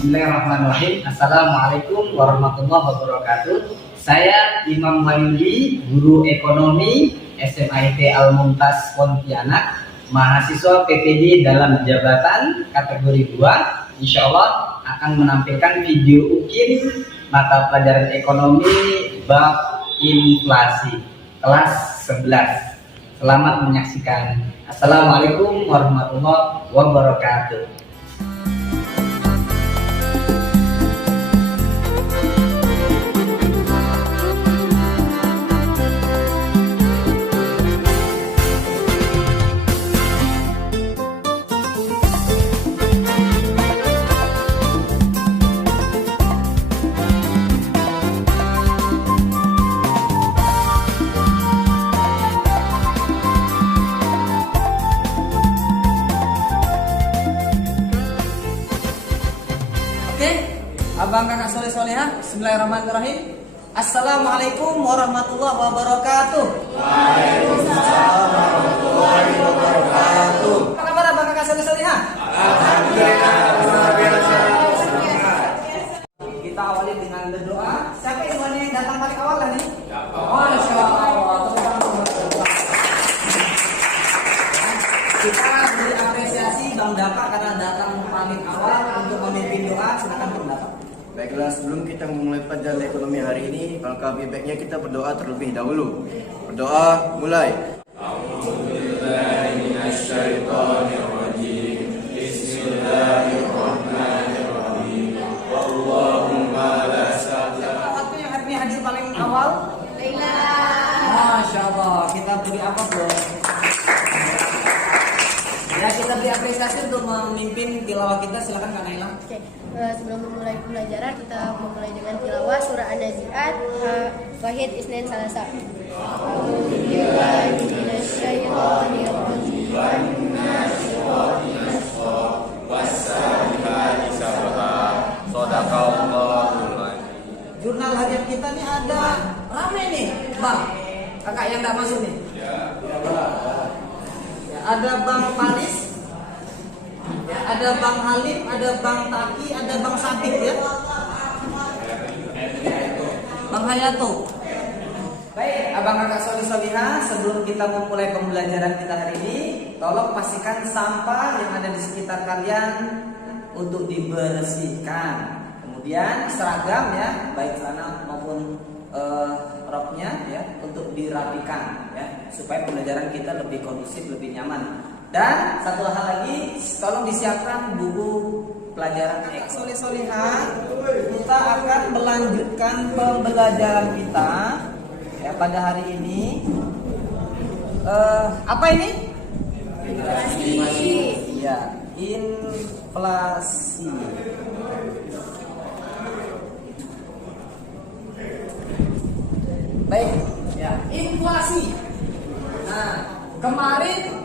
Bismillahirrahmanirrahim. Assalamualaikum warahmatullahi wabarakatuh. Saya Imam Wahyudi, guru ekonomi SMIT Al-Mumtaz Pontianak, mahasiswa PPD dalam jabatan kategori 2. Insya Allah akan menampilkan video ukir mata pelajaran ekonomi bab inflasi kelas 11. Selamat menyaksikan. Assalamualaikum warahmatullahi wabarakatuh. Abang kakak soleh solehah, Bismillahirrahmanirrahim. Assalamualaikum warahmatullahi wabarakatuh. Waalaikumsalam warahmatullahi wabarakatuh. Apa kabar abang kakak soleh solehah? Alhamdulillah, luar biasa. Kita awali dengan berdoa. Siapa yang datang paling awal kan nih? Masya Allah. Kita beri apresiasi Bang Daka karena datang paling awal untuk memimpin doa. Silakan Bang Daka. Baiklah, sebelum kita memulai pelajaran ekonomi hari ini, maka lebih baiknya kita berdoa terlebih dahulu. Berdoa, mulai. Bismillahirrahmanirrahim. Wallahumma la Siapa yang hari ini hadir paling awal? Laila. Masya Allah, kita beri apa bro? Ya, kita beri apresiasi untuk memimpin tilawah kita. Silakan Kak Naila. Oke, sebelum memulai pembelajaran kita memulai dengan tilawah surah An-Nazi'at Wahid Isnin Salasa. Jurnal harian kita nih ada rame nih, Bang. Kakak yang enggak masuk nih. Ada Bang Paris, ya, ada Bang Halim, ada Bang Taki, ada Bang Sabit ya. Bang Hayato. Baik, abang kakak soleh solihah, sebelum kita memulai pembelajaran kita hari ini, tolong pastikan sampah yang ada di sekitar kalian untuk dibersihkan. Kemudian seragam ya, baik celana maupun roknya ya, untuk dirapikan ya, supaya pembelajaran kita lebih kondusif, lebih nyaman. Dan satu hal lagi, tolong disiapkan buku pelajaran ekonomi. Soleh-solehah, kita akan melanjutkan pembelajaran kita ya pada hari ini. Apa ini? Inflasi. Iya, inflasi. Baik, ya, inflasi. Nah, kemarin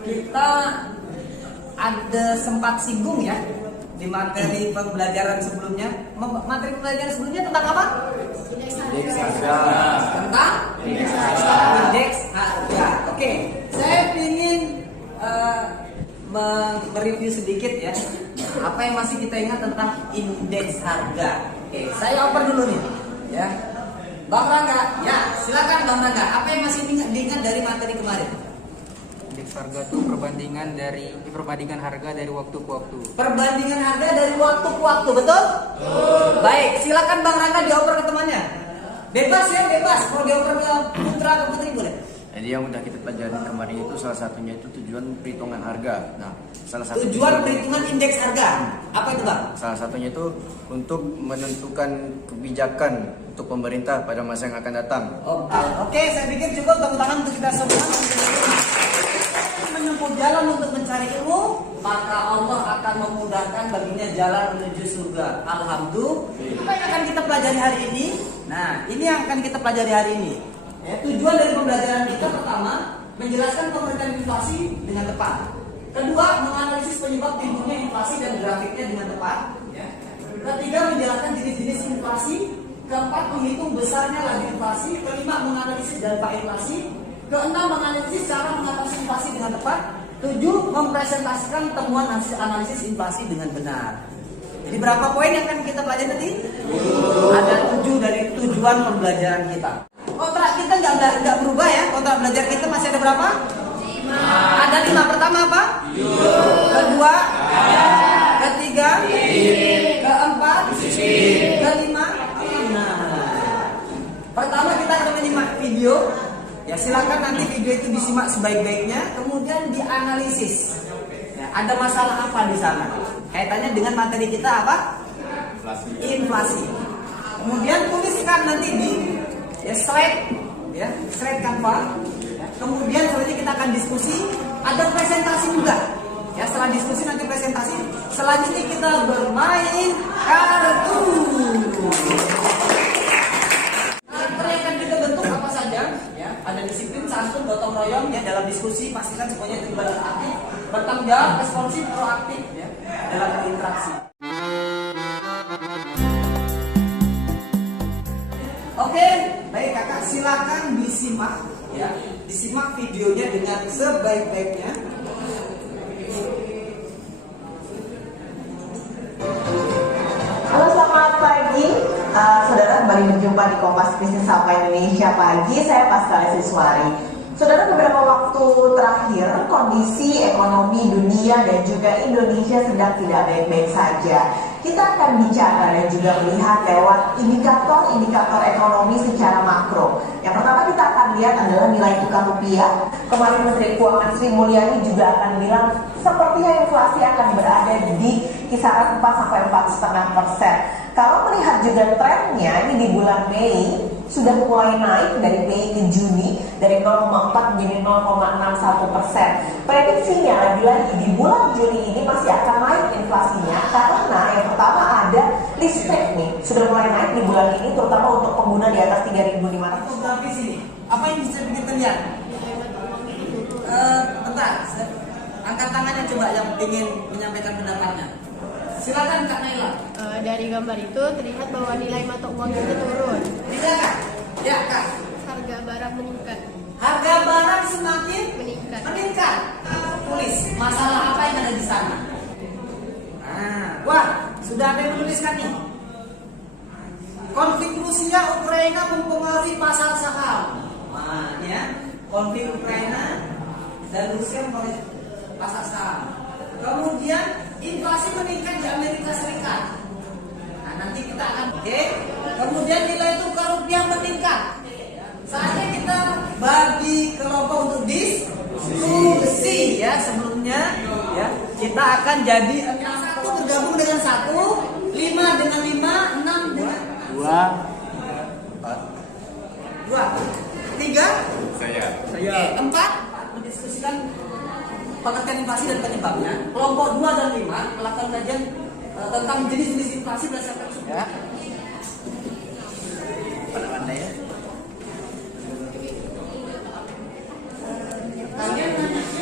kita ada sempat singgung ya di materi pembelajaran sebelumnya. Materi pembelajaran sebelumnya tentang apa? Indeks harga. Tentang indeks harga. Oke, saya ingin mereview sedikit ya. Apa yang masih kita ingat tentang indeks harga? Oke, saya oper dulu nih, ya. Bang Rangga, ya silakan Bang Rangga. Apa yang masih diingat dari materi kemarin? Indeks harga itu perbandingan harga dari waktu ke waktu. Perbandingan harga dari waktu ke waktu, betul? Baik, silakan Bang Rangga dioper ke temannya. Bebas ya, bebas. Mau dioper ke putra atau putri boleh. Jadi yang udah kita pelajari kemarin itu salah satunya itu tujuan perhitungan harga. Nah, salah satu tujuan perhitungan indeks harga. Apa itu, Bang? Salah satunya itu untuk menentukan kebijakan untuk pemerintah pada masa yang akan datang. Oke, saya pikir cukup tepuk tangan untuk kita semua. Menempuh jalan untuk mencari ilmu, maka Allah akan memudahkan baginya jalan menuju surga. Alhamdulillah. Apa yang akan kita pelajari hari ini? Nah, ini yang akan kita pelajari hari ini. Ya, tujuan dari pembelajaran kita pertama, menjelaskan pengertian inflasi dengan tepat. Kedua, menganalisis penyebab timbulnya inflasi dan grafiknya dengan tepat. Ya. Ketiga, menjelaskan jenis-jenis inflasi. Keempat, menghitung besarnya laju inflasi. Kelima, menganalisis dampak inflasi. Keenam, menganalisis cara mengatasi inflasi dengan tepat. 7. Mempresentasikan temuan hasil analisis inflasi dengan benar. Jadi berapa poin yang akan kita pelajari nanti? Ada 7 dari tujuan pembelajaran kita. Kontrak kita nggak berubah ya. Kontrak belajar kita masih ada berapa? 5. Ada 5. Pertama apa? Kedua? Ketiga? Keempat? Kelima? Nah, pertama kita akan menyimak video. Ya silakan nanti video itu disimak sebaik-baiknya, kemudian dianalisis. Ya, ada masalah apa di sana? Kaitannya dengan materi kita apa? Inflasi. Kemudian tuliskan nanti di slide Canva. Ya, kemudian selanjutnya kita akan diskusi. Ada presentasi juga. Ya setelah diskusi nanti presentasi. Selanjutnya kita bermain kartu. Karakter yang akan kita bentuk apa saja? Ya, ada disiplin, santun, gotong royong. Ya dalam diskusi pastikan semuanya terlibat aktif, bertanggung jawab, responsif, proaktif. Ya dalam berinteraksi. Oke, baik kakak, silakan disimak. Ya, disimak videonya dengan sebaik-baiknya. Halo, selamat pagi. Saudara, kembali berjumpa di Kompas Bisnis Sapa Indonesia Pagi. Saya Pascal Siswari. Saudara, beberapa waktu terakhir kondisi ekonomi dunia dan juga Indonesia sedang tidak baik-baik saja. Kita akan bicara dan juga melihat lewat indikator-indikator ekonomi secara makro. Yang pertama kita akan lihat adalah nilai tukar rupiah. Kemarin Menteri Keuangan Sri Mulyani juga akan bilang sepertinya inflasi akan berada di kisaran 4 sampai 4,5%. Kalau melihat juga trennya ini di bulan Mei sudah mulai naik dari Mei ke Juni dari 0,4 menjadi 0,61%. Prediksinya lagi-lagi di bulan Juni ini masih akan naik inflasinya karena yang pertama ada listrik nih sudah mulai naik di bulan ini terutama untuk pengguna di atas 3.500. Infografis ini apa yang bisa kita lihat? Bentar, angkat tangannya coba yang ingin menyampaikan pendapatnya. Silakan Kak Naila. Dari gambar itu terlihat bahwa nilai mata uang kita turun. Bisa Kak? Ya Kak. Harga barang meningkat. Harga barang semakin Meningkat. Tulis masalah apa yang ada di sana. Wah, sudah ada yang menuliskan nih. Konflik Rusia Ukraina mempengaruhi pasar saham. Nah, ya. Konflik Ukraina dan Rusia mempengaruhi pasar saham. Kemudian inflasi meningkat di Amerika Serikat. Nah, nanti kita akan Kemudian nilai tukar rupiah meningkat. Saatnya kita bagi kelompok untuk diskusi ya sebelumnya ya. Kita akan jadi 1 bergabung dengan 1, 5 dengan 5, 6 dengan 2, 3 saya 4 mendiskusikan pengertian inflasi dan penyebabnya. Kelompok 2 dan 5 melakukan kajian tentang jenis-jenis inflasi berdasarkan ya. Pandai ya.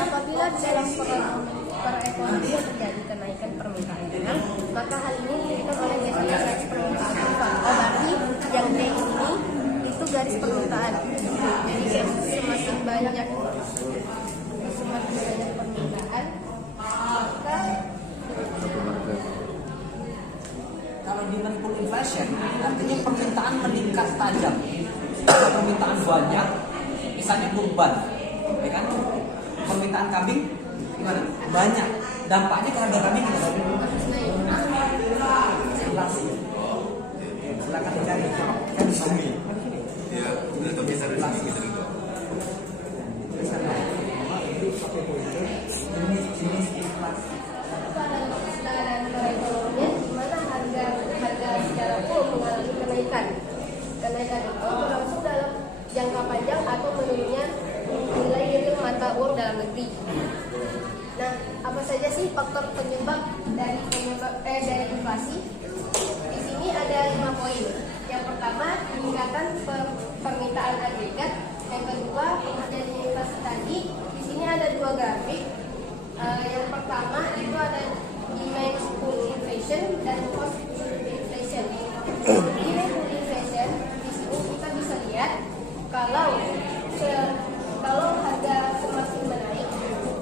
Apabila dalam perekonomian terjadi kenaikan permintaan barang, maka hal ini diberikan oleh garis permintaan FIFA. Berarti yang D ini itu garis permintaan. Jadi semakin banyak permintaan, maka kalau demand pull inflation artinya permintaan meningkat tajam. Kalau permintaan banyak, misalnya kurban, ya kan? Permintaan kambing gimana? Banyak. Dampaknya ke harga kambing kita inflasi. Silakan dicari. Kan di sini. Iya, benar tuh bisa inflasi. Jenis inflasi. Kenaikan itu berlangsung dalam jangka panjang atau menurunnya nilai real mata uang dalam negeri. Nah, apa saja sih faktor penyebab dari inflasi? Di sini ada 5 poin. Yang pertama, peningkatan permintaan agregat. Yang kedua, pengerjaan inflasi tadi. Di sini ada 2 grafik. Yang pertama itu ada demand pull inflation dan cost pull inflation. Demand pull inflation di sini kita bisa lihat kalau harga semakin menaik,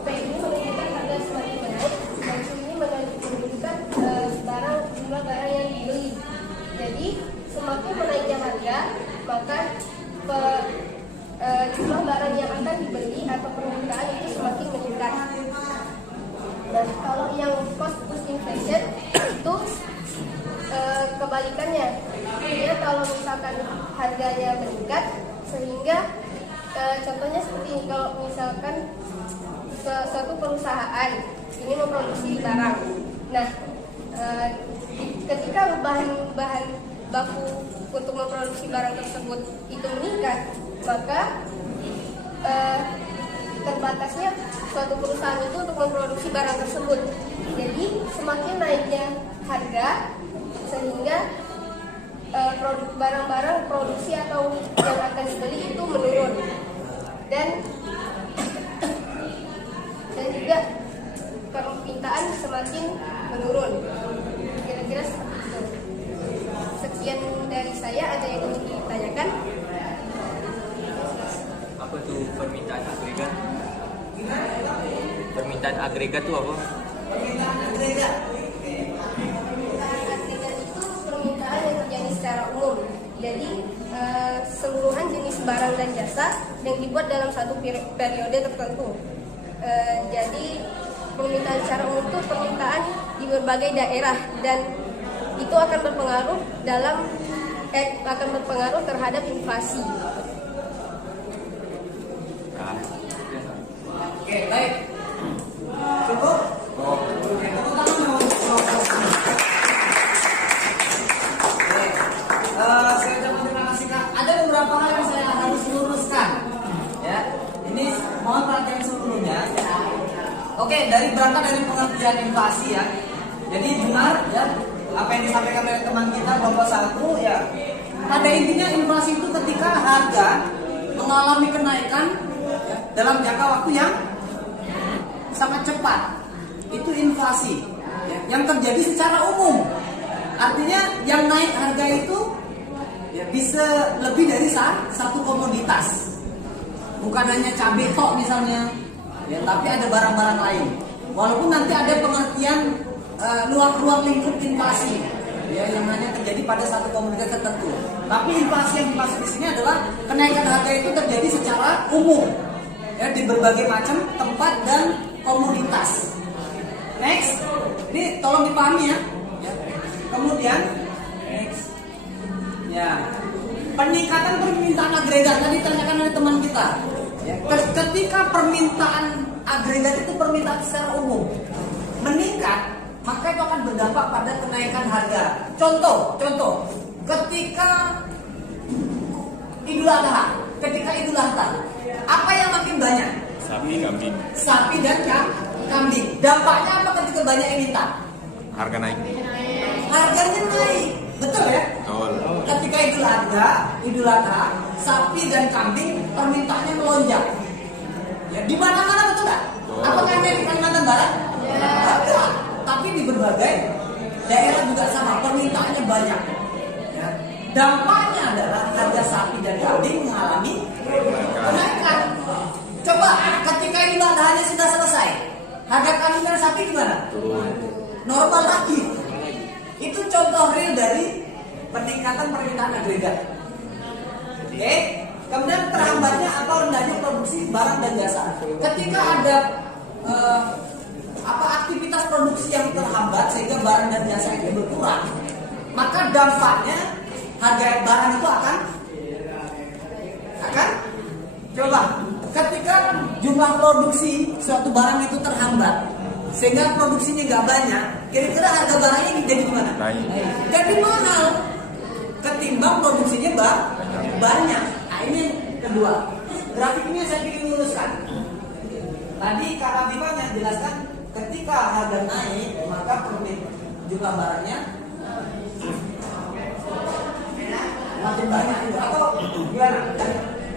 P ini menunjukkan jumlah barang yang akan dibeli atau permintaan itu semakin meningkat. Dan kalau yang cost push inflation itu kebalikannya. Dia kalau misalkan harganya meningkat sehingga contohnya seperti ini, kalau misalkan suatu perusahaan ini memproduksi barang. Nah, ketika bahan baku untuk memproduksi barang tersebut itu meningkat, maka terbatasnya suatu perusahaan itu untuk memproduksi barang tersebut. Jadi semakin naiknya harga sehingga barang-barang produksi atau yang akan dibeli itu menurun dan juga permintaan semakin menurun. Kira-kira seperti itu. Sekian dari saya. Ada yang ingin ditanyakan? Apa tuh permintaan agregat? Permintaan agregat tuh apa? Permintaan agregat. Agregat itu permintaan yang terjadi secara umum. Jadi seluruhan jenis barang dan jasa yang dibuat dalam satu periode tertentu. Jadi permintaan secara umum itu permintaan di berbagai daerah dan itu akan berpengaruh terhadap inflasi. Oke, baik. Cukup? Tepuk tangan dong. Oke. Saya ucapkan terima kasih, Kak. Ada beberapa hal yang saya harus luruskan. Ya. Ini mohon perhatian seluruhnya. Oke, berangkat dari pengertian inflasi ya. Jadi benar ya apa yang disampaikan oleh teman kita kelompok 1 ya. Pada intinya inflasi itu ketika harga mengalami kenaikan ya, dalam jangka waktu yang sangat cepat. Itu inflasi ya, yang terjadi secara umum. Artinya yang naik harga itu ya, bisa lebih dari satu komoditas. Bukan hanya cabai tok misalnya. Ya, tapi ada barang-barang lain. Walaupun nanti ada pengertian ruang lingkup inflasi, ya, yang hanya terjadi pada satu komoditas tertentu. Tapi inflasi yang dimaksud di sini adalah kenaikan harga itu terjadi secara umum, ya, di berbagai macam tempat dan komoditas. Next, ini tolong dipahami ya. Kemudian, next, ya, peningkatan permintaan agregat tadi ditanyakan oleh teman kita. Ketika permintaan agregat itu permintaan secara umum meningkat, maka itu akan berdampak pada kenaikan harga. Contoh, ketika Idul Adha, apa yang makin banyak? Sapi dan kambing. Dampaknya apa ketika banyak yang minta? Harga naik. Harganya naik, betul ya? Betul. Ketika Idul Adha, sapi dan kambing permintaannya melonjak. Ya, di mana-mana betul nggak? Apakah hanya di Kalimantan Barat? Ya. Tapi di berbagai daerah juga sama, permintaannya banyak. Ya. Dampaknya adalah harga sapi dan kambing mengalami kenaikan. Coba ketika Idul Adha sudah selesai, harga kambing dan sapi gimana? Normal lagi. Itu contoh real dari peningkatan permintaan agregat. Oke, kemudian terhambatnya atau rendahnya produksi barang dan jasa. Ketika ada aktivitas produksi yang terhambat sehingga barang dan jasa itu berkurang, maka dampaknya harga barang itu akan coba. Ketika jumlah produksi suatu barang itu terhambat sehingga produksinya nggak banyak, kira-kira harga barangnya jadi gimana? Jadi mahal ketimbang produksinya banyak. Nah, ini yang kedua. Grafik ini saya ingin luruskan. Tadi Kak Habibah yang jelaskan ketika harga naik maka jumlah barangnya makin banyak atau gimana?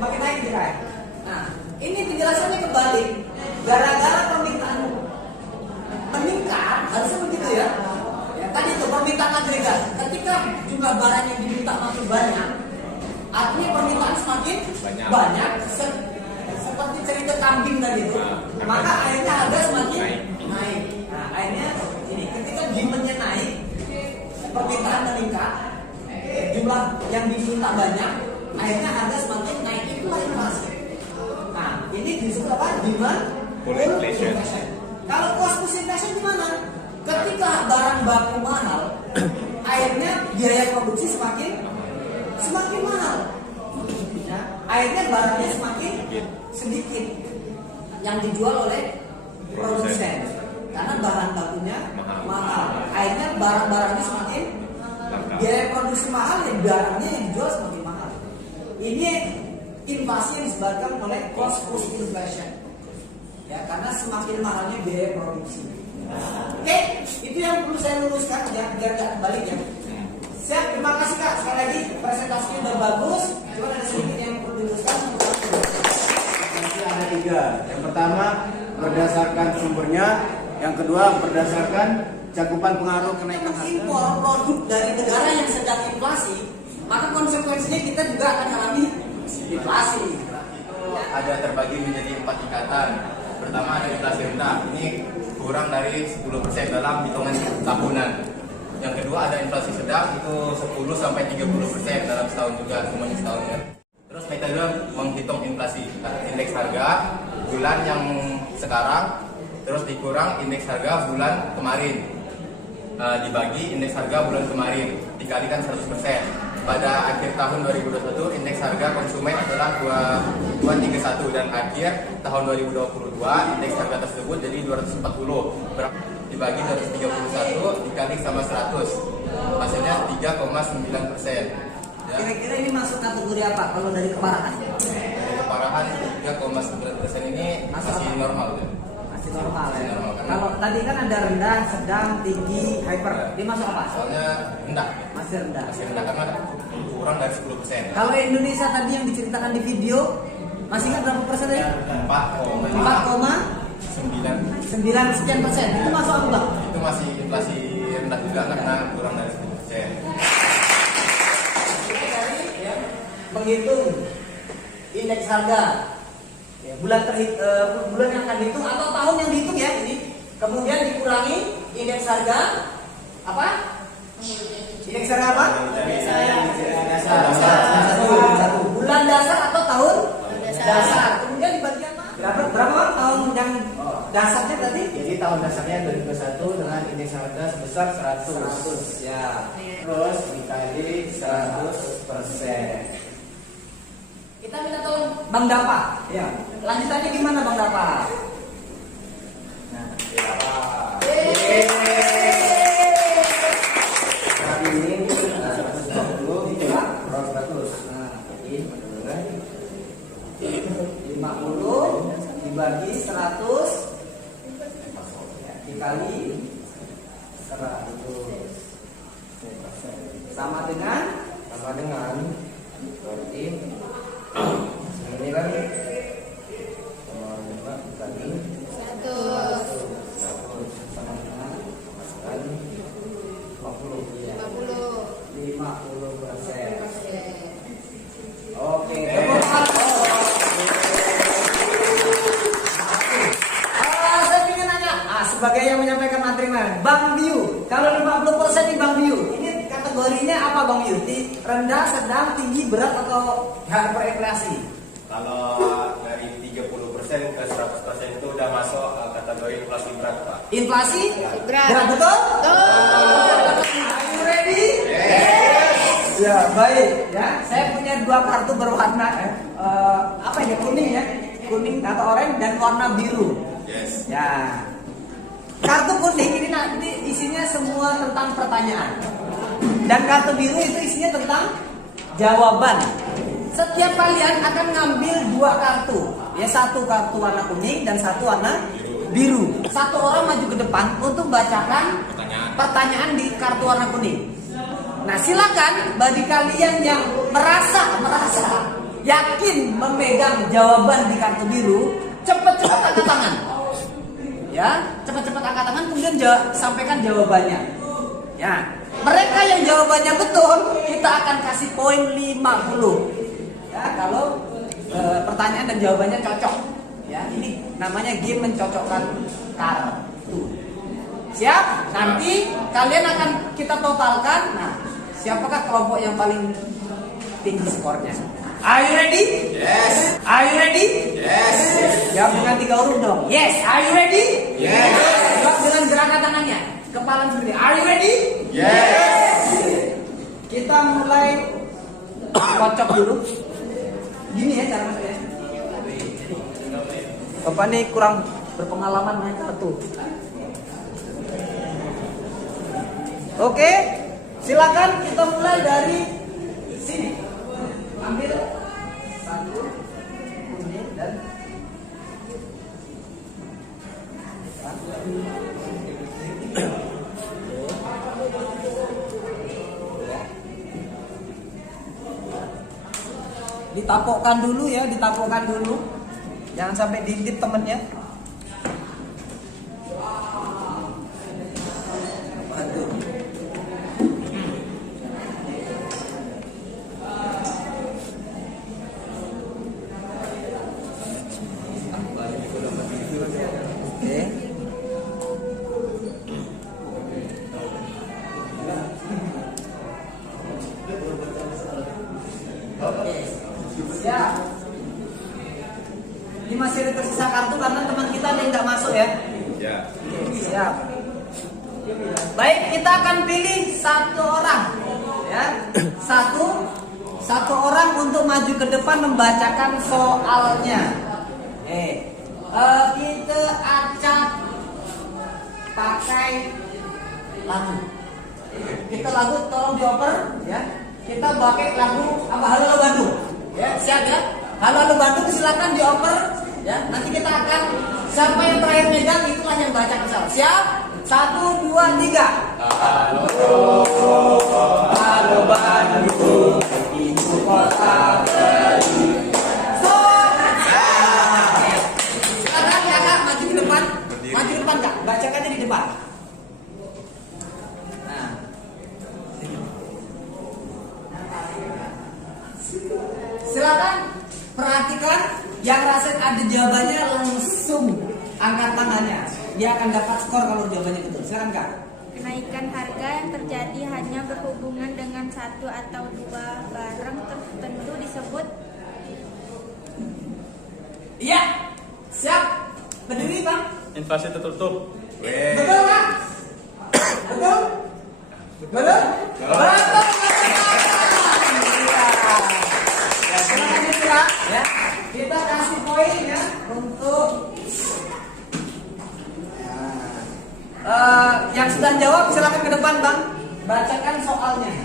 Makin naik kira. Nah, ini penjelasannya kebalik. Gara-gara permintaan meningkat, harusnya begitu ya. Tadi itu permintaan agregat. Ketika jumlah barang yang diminta makin banyak, artinya permintaan semakin banyak. Seperti cerita kambing tadi itu, maka akhirnya harga semakin naik. Nah, akhirnya ini ketika demand-nya naik, permintaan meningkat, jumlah yang diminta banyak, akhirnya harga semakin naik. Itulah inflasi. full inflation. Kalau cost push inflation gimana? Ketika barang baku mahal, akhirnya biaya produksi semakin mahal. Ya, akhirnya barangnya semakin sedikit yang dijual oleh produsen karena bahan bakunya mahal. Akhirnya barang-barangnya semakin biaya produksi mahal, ya barangnya yang dijual semakin mahal. Ini inflasi yang disebabkan oleh cost push inflation. Ya, karena semakin mahalnya biaya produksi. Oke, itu yang perlu saya luruskan ya, biar nggak kebalik ya. Siap, terima kasih Kak. Sekali lagi presentasinya udah bagus. Cuma ada sedikit yang perlu diluruskan. Masih ada 3. Yang pertama berdasarkan sumbernya, yang kedua berdasarkan cakupan pengaruh kenaikan harga. Impor produk dari negara yang sedang inflasi, maka konsekuensinya kita juga akan alami inflasi. Ada terbagi menjadi 4 tingkatan. Pertama ada inflasi rendah, ini kurang dari 10% dalam hitungan tahunan. Yang kedua ada inflasi sedang, itu 10-30% dalam setahun juga, semuanya setahun ya. Terus metode menghitung inflasi, indeks harga bulan yang sekarang, terus dikurang indeks harga bulan kemarin, dibagi indeks harga bulan kemarin, dikalikan 100%. Pada akhir tahun 2021 indeks harga konsumen adalah 231 dan akhir tahun 2022 indeks harga tersebut jadi 240 dibagi 231 dikali sama 100 hasilnya 3,9%. Ya. Kira-kira ini masuk kategori apa kalau dari keparahan? Dari keparahan 3,9% ini masih normal ya. Masih normal ya. Normal, kan? Kalau tadi kan ada rendah, sedang, tinggi, hyper. Dia masuk apa? Soalnya rendah. Masih rendah. Masih rendah karena kurang dari 10%. Kalau Indonesia tadi yang diceritakan di video, masih ingat berapa persen tadi? 4,9 sekian persen. Itu masuk apa Bang? Itu masih inflasi rendah juga karena kurang dari 10%. Menghitung indeks harga ya, bulan yang akan dihitung atau tahun yang dihitung ya ini, kemudian dikurangi indeks harga apa? Indeks harga apa? Dasar. Bulan dasar atau tahun dasar. Kemudian dibagi apa? Berapa tahun yang dasarnya tadi? Jadi tahun dasarnya 2021 dengan indeks harga sebesar 100. Ya. Terus dikali 100%. Kita minta tolong Bang Dapa. Ya. Lanjutannya gimana Bang Dapa? Nah, ini 120 ditolak 100. Nah, ini 50 dibagi 100 ya, dikali 100 sama dengan berarti ini kan tadi 100. sama dengan 50 ya. 50%. Oke. Oke. Saya ingin nanya, sebagai yang menyampaikan materi Bang Biu, kalau 50% nih Bang Biu, ini kategorinya apa Bang Biu? Rendah, sedang, tinggi, berat atau hyperinflasi? Kalau dari 30% ke 100% itu udah masuk kategori inflasi berat, Pak. Inflasi? Berat. Berat betul? Are you ready? Yes. Ya, baik. Ya, saya punya 2 kartu berwarna apa ini? Kuning ya. Kuning atau oranye dan warna biru. Yes. Ya. Kartu kuning ini nanti isinya semua tentang pertanyaan. Dan kartu biru itu isinya tentang jawaban. Setiap kalian akan ngambil 2 kartu. Ya, 1 kartu warna kuning dan 1 warna biru. 1 orang maju ke depan untuk bacakan pertanyaan di kartu warna kuning. Nah, silakan bagi kalian yang merasa yakin memegang jawaban di kartu biru, cepat-cepat angkat tangan. Ya, cepat-cepat angkat tangan kemudian sampaikan jawabannya. Ya, mereka yang jawabannya betul, kita akan kasih poin 50. Ya, kalau pertanyaan dan jawabannya cocok. Ya, ini namanya game mencocokkan kartu. Siap? Nanti kalian akan kita totalkan. Nah, siapakah kelompok yang paling tinggi skornya? Are you ready? Yes. Are you ready? Yes. Jawab dengan 3 huruf kocok dulu. Gini ya cara masaknya. Bapak nih kurang berpengalaman main kartu. Oke, silakan kita mulai dari sini. Ambil satu kuning dan ditapokkan dulu ya, ditapokkan dulu. Jangan sampai diintip temennya. Siap. Ini masih ada tersisa kartu karena teman kita ada yang nggak masuk ya. Ya. Siap. Baik, kita akan pilih satu orang, ya. Satu orang untuk maju ke depan membacakan soalnya. Kita acak pakai lagu. Kita lagu tolong dioper, ya. Kita pakai lagu apa? Halo Halo Bandung. Ya, siap ya. Halo Halo Bandung silakan dioper, ya. Nanti kita akan siapa yang terakhir megang itulah yang baca kesal. Siap? 1, 2, 3. Halo Halo Bandung, ibu kota berdiri. Silakan ya Kak, maju ke depan. Maju ke depan Kak, bacakannya di depan. Silakan perhatikan yang rasa ada jawabannya langsung angkat tangannya. Dia akan dapat skor kalau jawabannya betul. Silakan Kak. Kenaikan harga yang terjadi hanya berhubungan dengan satu atau dua barang tertentu disebut. Iya. Siap. Berdiri Bang. Inflasi tertutup. Betul Kak? Betul? Betul? Betul. Ya, kita kasih poin ya untuk yang sudah jawab silakan ke depan Bang, bacakan soalnya.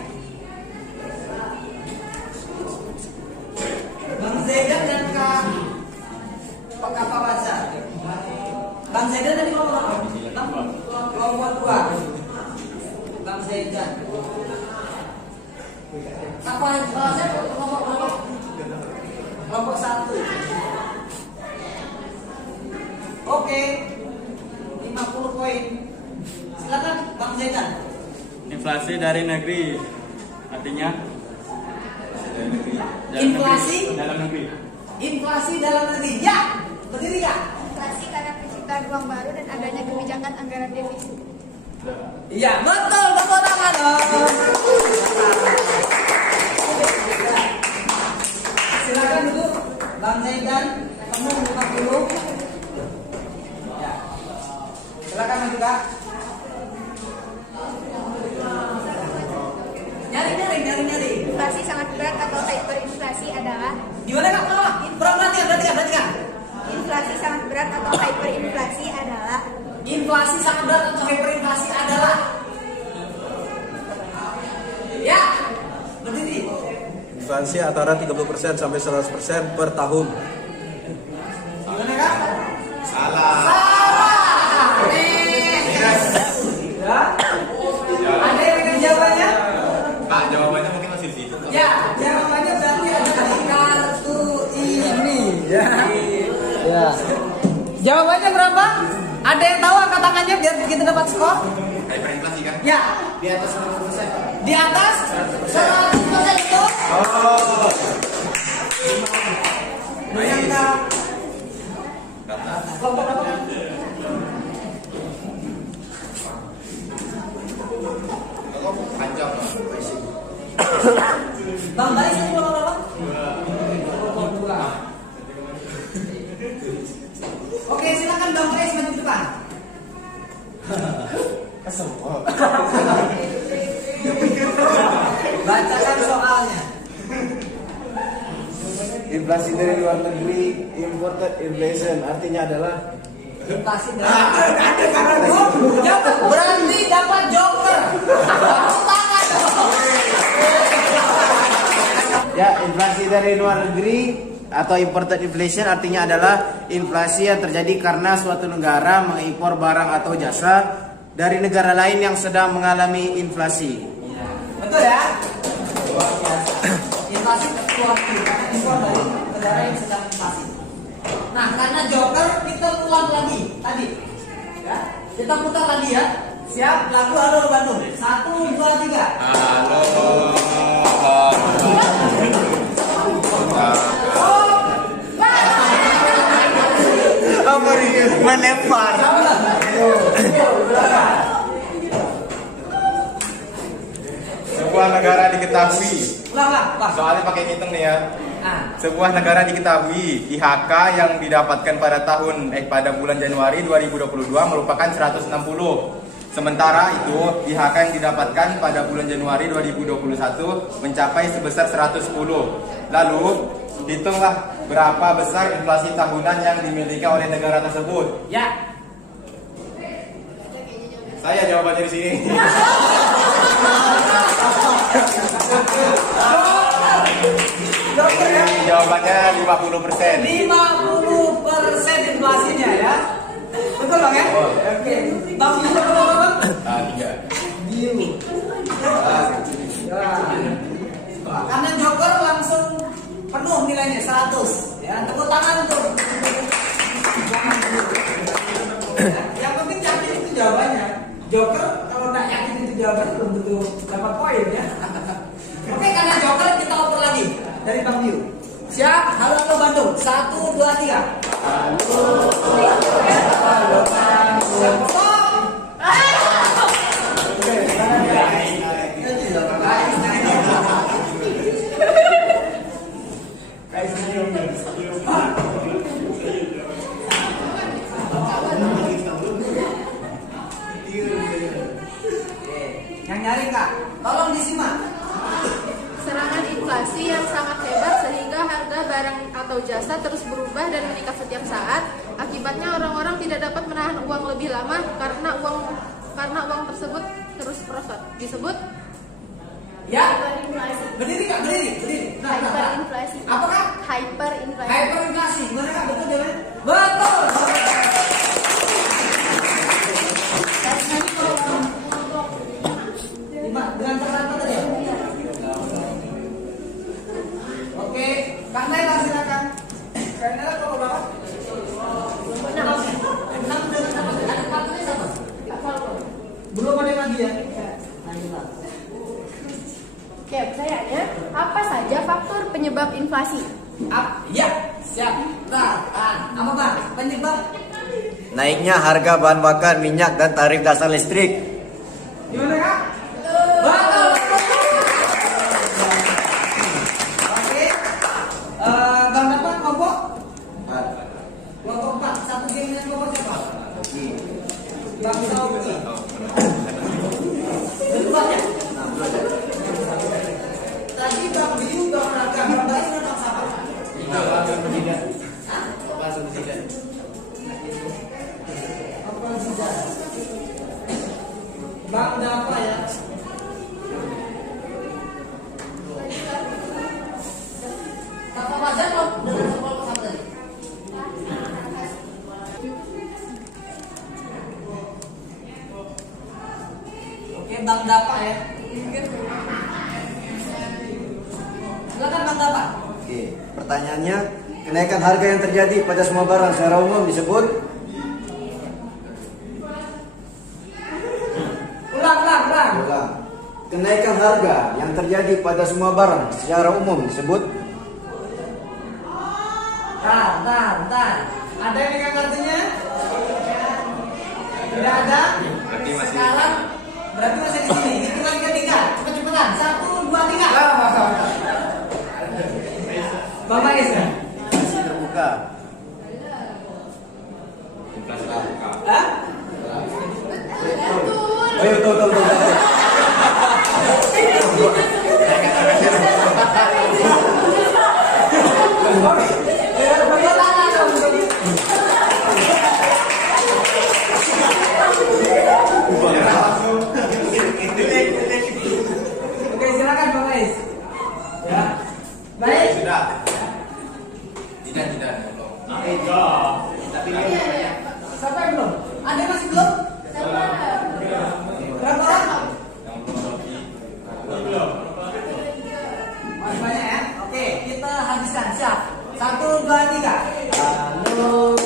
Bang Zaidan dan Kak Fawaza. Bang Zaidan dari kelompok 2. Bang Zaidan. Kak Fawaza kelompok 1. Oke. 50 poin. Silakan Bang Zaidan. Inflasi dari negeri artinya Inflasi dalam negeri. Inflasi dalam negeri. Ya, berdiri ya. Inflasi karena penciptaan uang baru dan adanya kebijakan anggaran defisit. Iya, betul, tepuk tangan dong. Silakan duduk, Bang Zaidan, kamu buka dulu. Ya. Silakan maju Kak. Nyari. Inflasi sangat berat atau hyperinflasi adalah. Gimana Kak? Perhatikan. Inflasi sangat berat atau hyperinflasi adalah. Inflasi sangat berat atau hyperinflasi adalah. Ya, berdiri. Inflasi antara 30% sampai 100% per tahun. Gimana Kak? Salah. Ya. Ada yang ingin jawabannya? Kak, jawabannya mungkin masih di situ. Ya, jawabannya berarti ada di kartu ini. Ya. Jawabannya berapa? Ada yang tahu angkat tangannya biar kita dapat skor? Hyperinflasi kan? Ya. Di atas 100%. Di atas 100% itu. Oh. Yang kelompok berapa kan? Panjang. Bang Baris itu kelompok berapa? Kelompok 2. Oke, silakan Bang Baris maju ke depan. Bacakan soalnya. inflasi dari luar negeri, imported inflation, artinya adalah Inflasi dari berarti dapat joker. Tangan dong. ya inflasi dari luar negeri atau imported inflation artinya adalah inflasi yang terjadi karena suatu negara mengimpor barang atau jasa dari negara lain yang sedang mengalami inflasi. Betul ya? Inflasi keluar karena impor dari negara yang sedang inflasi. Nah, karena joker kita ulang lagi tadi. Ya, kita putar lagi ya. Siap? Lagu Halo Bandung. 1, 2, 3. Halo. Apa ini? Melempar. Sebuah negara diketahui. Ulang. Soalnya pakai ngitung nih ya. Nah, Sebuah negara diketahui IHK yang didapatkan pada bulan Januari 2022 merupakan 160. Sementara itu IHK yang didapatkan pada bulan Januari 2021 mencapai sebesar 110. Lalu hitunglah berapa besar inflasi tahunan yang dimiliki oleh negara tersebut. ya. Saya jawabannya di sini. Joker ya. Jawabannya 50%. 50% inflasinya ya. Betul Bang ya? Oke. Bang Biu berapa Bang? 3. Biu. Ya. Karena joker langsung penuh nilainya 100. Ya, tepuk tangan untuk. Yang penting yakin itu jawabannya. Joker kalau nggak yakin itu jawabannya belum tentu dapat poin ya. Oke, karena joker kita oper lagi dari Bang Biu. Siap? Halo Bandung. 1, 2, 3. Halo Bandung. Yang nyari Kak, tolong disimak. Serangan inflasi yang sangat hebat sehingga harga barang atau jasa terus berubah dan meningkat setiap saat. Akibatnya orang-orang tidak dapat menahan uang lebih lama karena uang tersebut terus merosot. Disebut Ya. hyperinflasi. Berdiri Kak, berdiri. Hyperinflasi. Apa Kak? Hyperinflasi. Hyperinflasi. Gimana Kak? Betul jawabannya? Betul. Dengan cara apa tadi? Oke, Kang Nela silakan. Kang Nela kalau berapa? 6 dengan apa? Ada partnernya siapa? Belum ada lagi ya? Oke, pertanyaannya, apa saja faktor penyebab inflasi? Ya, siap. Apa Bang? Penyebab Naiknya harga bahan bakar minyak dan tarif dasar listrik. gimana Kak? Betul. Oke. Bang dapat kelompok? Kelompok 4. Satu geng dengan kelompok siapa? Bang Sauki. Berempatnya. Tadi Bang Biu, Bang Raga, Bang Bayu, dan Bang Sapa. Apa tidak? Bang Dapa ya. Kakak Fajar loh, dengan sekolah sama tadi. Oke, Bang Dapa ya. Silakan Bang Dapa. Oke, pertanyaannya, kenaikan harga yang terjadi pada semua barang secara umum disebut Ulang. Kenaikan harga yang terjadi pada semua barang secara umum disebut Bentar. Ada yang pegang kartunya? Tidak ada? Berarti masih Sekarang berarti masih di sini. Hitungan ketiga. Cepet-cepetan. 1, 2, 3. Bapak Isa. masih terbuka. inflasi terbuka. Hah? Ayo, betul. Oke. Siapa yang belum? Ada yang masih belum? Berapa orang? Masih banyak ya? Oke, kita habiskan. Siap. 1, 2, 3. Halo.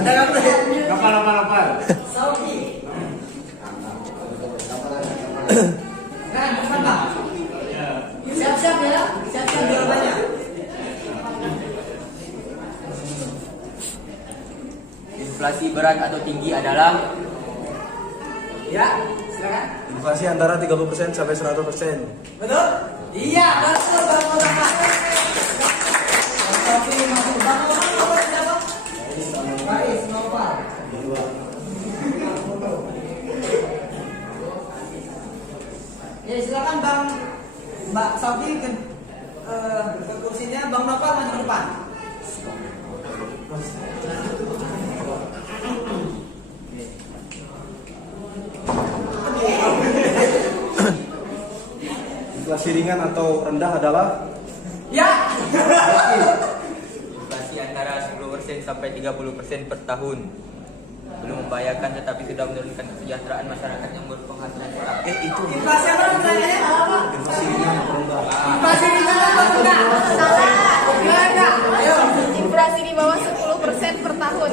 Ada Kapal. Sauki. Kan, Bang. Siap-siap ya. Siap-siap jawabannya. Inflasi berat atau tinggi adalah Ya, silakan. Inflasi antara 30% sampai 100%. Betul? Iya, betul Bang Muhammad. Tapi masuk Bang Muhammad siapa? Baris Nopal. Ya, silakan Bang Mbak Safi ke kursinya, Bang Nopal maju ke depan. Inflasi ringan atau rendah adalah Ya. inflasi antara 10% sampai 30% per tahun. Belum membahayakan tetapi sudah menurunkan kesejahteraan masyarakat yang berpenghasilan tetap. Inflasi apa pertanyaannya? Inflasi ringan apa rendah? Salah. Enggak. Ayo. Inflasi di bawah 10% per tahun.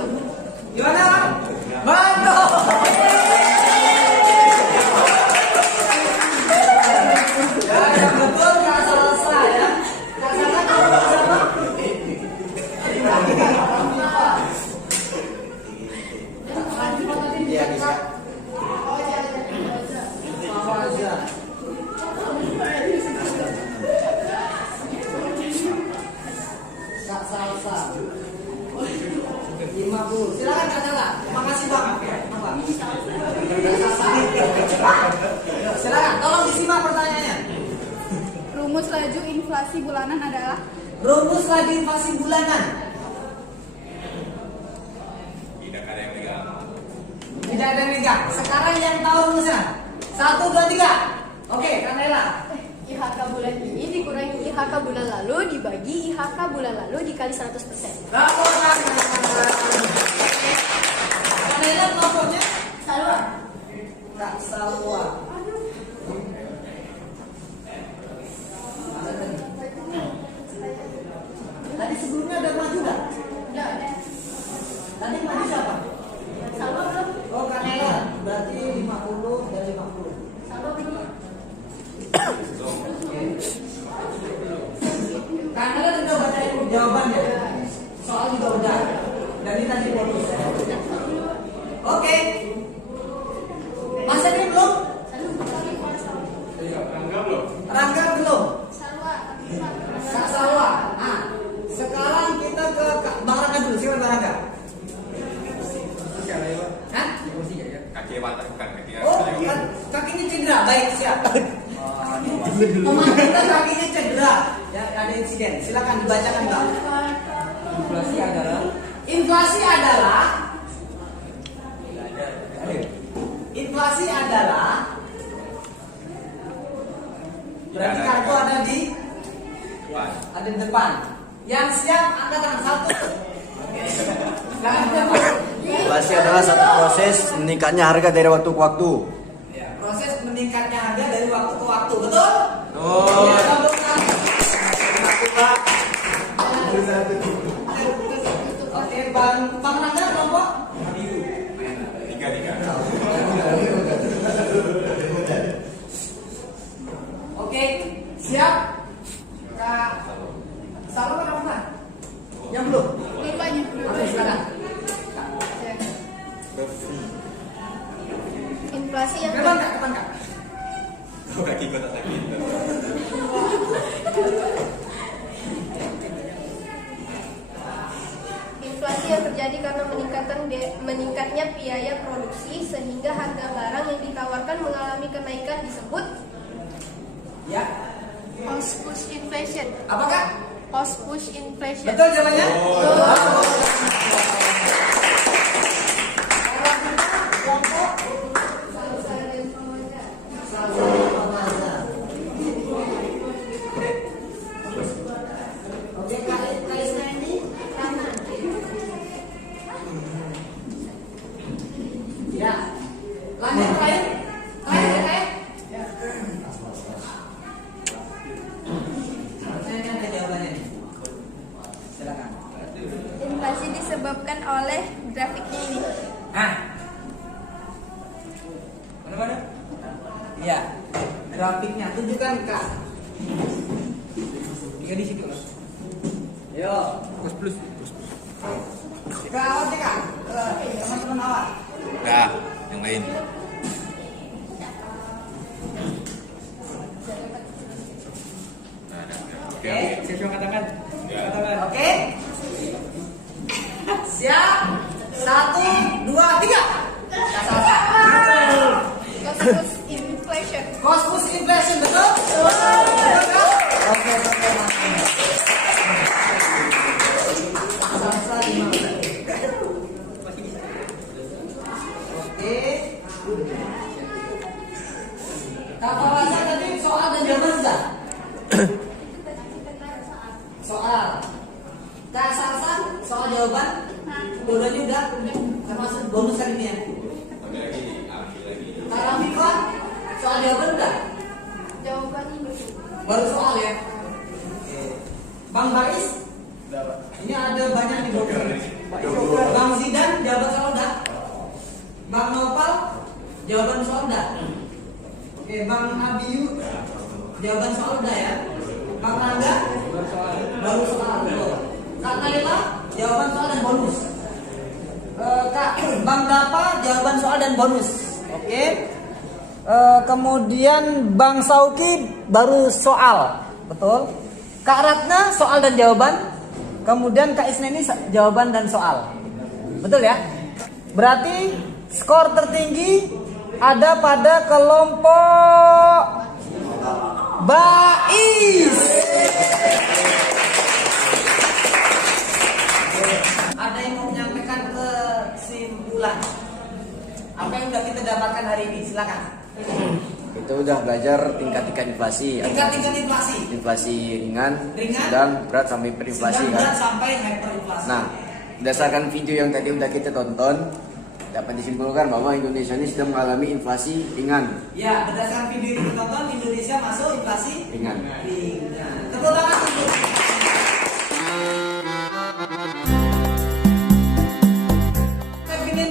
Gimana? Betul. Ya, yang betul nggak salah ya. Nggak salah kalau siapa? Iya, bisa. Kak Salsa 50. Silakan Kak Salsa. Makasih Bang. Silakan, tolong disimak pertanyaannya. Rumus laju inflasi bulanan adalah Rumus laju inflasi bulanan. Tidak ada yang megang. Sekarang yang tahu rumusnya. 1, 2, 3. Oke, Kanela. IHK bulan ini dikurangi IHK bulan lalu dibagi IHK bulan lalu dikali 100%. Bravo, Kanela kelompoknya? Salwa. Kak Salwa. Tadi sebelumnya ada maju nggak? Udah. Tadi maju siapa? Salwa belum? Oh, Kanela. Berarti 50 dari 50. Salwa belum. Kanela sudah baca jawabannya. Soal juga udah. Dari tadi bonus. Oke. Mas Adi belum? Rangga belum? Salwa. Kak Salwa. Nah, sekarang kita ke Bang Rangga dulu. Siapa Bang Rangga? Hah? Kaki mata bukan kaki. Oh, kakinya cedera. Baik, siap. Teman kita kakinya cedera. Ya, ada insiden. Silakan dibacakan, Bang. Inflasi adalah berarti kartu ada di depan. Yang siap angkat tangan 1. Inflasi adalah satu proses meningkatnya harga dari waktu ke waktu. Ya, proses meningkatnya harga dari waktu ke waktu, betul? Oh. Ya, oke, Bang Rangga kelompok? 3. Oke, siap? Kak Salwa apa? Yang belum? Lupanya. Oke, silakan. Inflasi yang Depan Kak. Kaki kotak sakit. Inflasi yang terjadi karena meningkatnya biaya produksi sehingga harga barang yang ditawarkan mengalami kenaikan disebut Ya. Cost push inflation. Apakah? Cost push inflation. Betul jawabannya? oleh grafiknya ini. Nah, mana? Iya, grafiknya tunjukkan Kak. Tiga di situ Mas. Ayo, plus. Kak, awat ya Kak. Teman-teman awat. Nah, yang lain. Oke, siapa yang katakan? Oke. Siap. 1, 2, 3. Cost inflation. Cost inflation betul? Oke. Oke. Kata Raza tadi soal dan jawaban sudah. Soal. Kak Sarsan soal jawaban. Dua-duanya udah. Termasuk bonus kali ini ya. Kak Ramika soal jawaban udah. Jawaban ini. Baru soal ya. Oke. Bang Bais. Ini ada banyak di buku. Bang Zidan jawaban soal udah. Bang Nopal jawaban soal udah. Oke, Bang Abiyu jawaban soal udah ya. Bang Rangga baru soal. Kak Naila jawaban soal dan bonus. Kak Bang Dapa jawaban soal dan bonus. Oke. Kemudian Bang Sauki baru soal. Betul. Kak Ratna soal dan jawaban. Kemudian Kak Isneni jawaban dan soal. Betul ya? Berarti skor tertinggi ada pada kelompok Bais. Ada yang mau menyampaikan kesimpulan apa yang sudah kita dapatkan hari ini? Silakan. Kita udah belajar tingkat-tingkat inflasi. Tingkat-tingkat inflasi. Inflasi ringan, sedang, berat sampai hiperinflasi kan. Berat sampai hyperinflasi. Nah, berdasarkan video yang tadi udah kita tonton, dapat disimpulkan bahwa Indonesia ini sedang mengalami inflasi ringan. Ya, berdasarkan video yang kita tonton, Indonesia masuk inflasi Ringan. Tepuk tangan untuk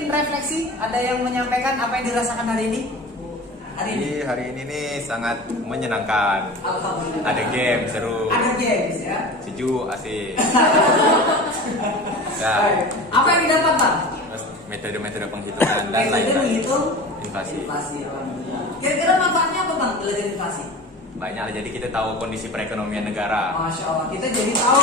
refleksi, ada yang menyampaikan apa yang dirasakan hari ini? Hari ini nih sangat menyenangkan. Alhamdulillah. Ada game seru. Ada games ya. Sejuk, asik. Ya. Apa yang didapat Bang? Terus metode-metode penghitungan dan Metode lain-lain. menghitung Inflasi. Alhamdulillah. Kira-kira manfaatnya apa Bang belajar inflasi? Banyak lah, jadi kita tahu kondisi perekonomian negara. Masya Allah, kita jadi tahu.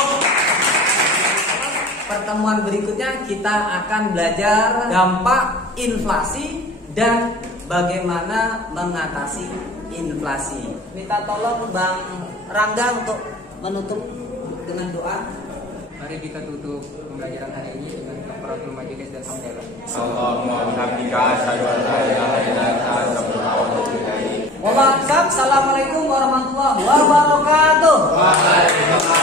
Pertemuan berikutnya kita akan belajar dampak inflasi dan bagaimana mengatasi inflasi. Minta tolong Bang Rangga untuk menutup dengan doa. Mari kita tutup pembelajaran hari ini dengan kafaratul majelis dan hamdalah. Allahumma bihamdika asyhadu an la ilaha illa anta astaghfiruka wa atubu ilaik. Assalamualaikum warahmatullahi wabarakatuh. Waalaikumsalam.